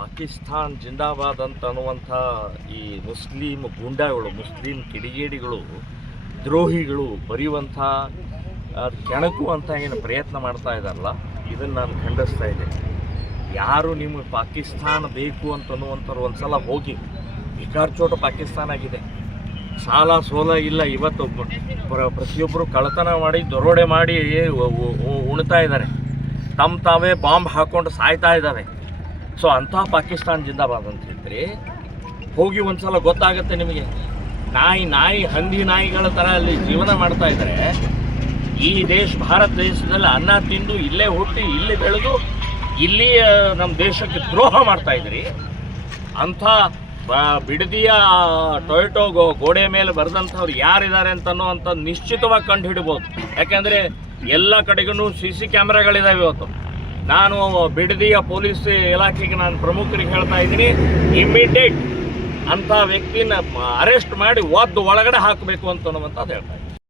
ಪಾಕಿಸ್ತಾನ್ ಜಿಂದಾಬಾದ್ ಅಂತ ಅನ್ನುವಂಥ ಈ ಮುಸ್ಲಿಂ ಗೂಂಡಾಗಳು, ಮುಸ್ಲಿಂ ಕಿಡಿಗೇಡಿಗಳು, ದ್ರೋಹಿಗಳು ಬರೆಯುವಂಥ ಕೆಣಕು ಅಂತ ಏನು ಪ್ರಯತ್ನ ಮಾಡ್ತಾ ಇದ್ದಾರಲ್ಲ, ಇದನ್ನು ನಾನು ಖಂಡಿಸ್ತಾ ಇದ್ದೇನೆ. ಯಾರು ನಿಮಗೆ ಪಾಕಿಸ್ತಾನ ಬೇಕು ಅಂತನ್ನುವಂಥವ್ರು ಒಂದು ಸಲ ಹೋಗಿ, ವಿಕಾರ್ಚೋಟ ಪಾಕಿಸ್ತಾನ ಆಗಿದೆ. ಸಾಲ ಸೋಲ ಇಲ್ಲ. ಇವತ್ತು ಪ್ರತಿಯೊಬ್ಬರು ಕಳ್ಳತನ ಮಾಡಿ ದರೋಡೆ ಮಾಡಿ ಉಣ್ತಾ ಇದ್ದಾರೆ. ತಾವೇ ಬಾಂಬ್ ಹಾಕ್ಕೊಂಡು ಸಾಯ್ತಾ ಇದ್ದಾವೆ. ಸೊ ಅಂಥ ಪಾಕಿಸ್ತಾನ್ ಜಿಂದಾಬಾದ್ ಅಂತ ಹೇಳಿದ್ರೆ ಹೋಗಿ ಒಂದು ಸಲ ಗೊತ್ತಾಗುತ್ತೆ ನಿಮಗೆ. ನಾಯಿ ಹಂದಿ ನಾಯಿಗಳ ಥರ ಅಲ್ಲಿ ಜೀವನ ಮಾಡ್ತಾ ಇದ್ದಾರೆ. ಈ ಭಾರತ ದೇಶದಲ್ಲಿ ಅನ್ನ ತಿಂದು ಇಲ್ಲೇ ಹುಟ್ಟಿ ಇಲ್ಲಿ ಬೆಳೆದು ಇಲ್ಲಿ ನಮ್ಮ ದೇಶಕ್ಕೆ ದ್ರೋಹ ಮಾಡ್ತಾ ಇದ್ರಿ. ಅಂಥ ಬಿಡದಿಯ ಟೊಯೋಟೋ ಗೋಡೆ ಮೇಲೆ ಬರೆದಂಥವ್ರು ಯಾರಿದ್ದಾರೆ ಅಂತನ್ನುವಂಥ ನಿಶ್ಚಿತವಾಗಿ ಕಂಡು ಹಿಡ್ಬೋದು. ಯಾಕೆಂದರೆ ಎಲ್ಲ ಕಡೆಗೂ CC ಕ್ಯಾಮ್ರಾಗಳಿದ್ದಾವೆ ಇವತ್ತು. ನಾನು ಬಿಡದಿಯ ಪೊಲೀಸ್ ಇಲಾಖೆಗೆ ನಾನು ಪ್ರಮುಖರಿಗೆ ಹೇಳ್ತಾ ಇದ್ದೀನಿ, ಇಮ್ಮಿಡಿಯೇಟ್ ಅಂಥ ವ್ಯಕ್ತಿನ ಅರೆಸ್ಟ್ ಮಾಡಿ ಒಳಗಡೆ ಹಾಕಬೇಕು ಅಂತನ್ನುವಂಥದ್ದು ಹೇಳ್ತಾ ಇದ್ದೀನಿ.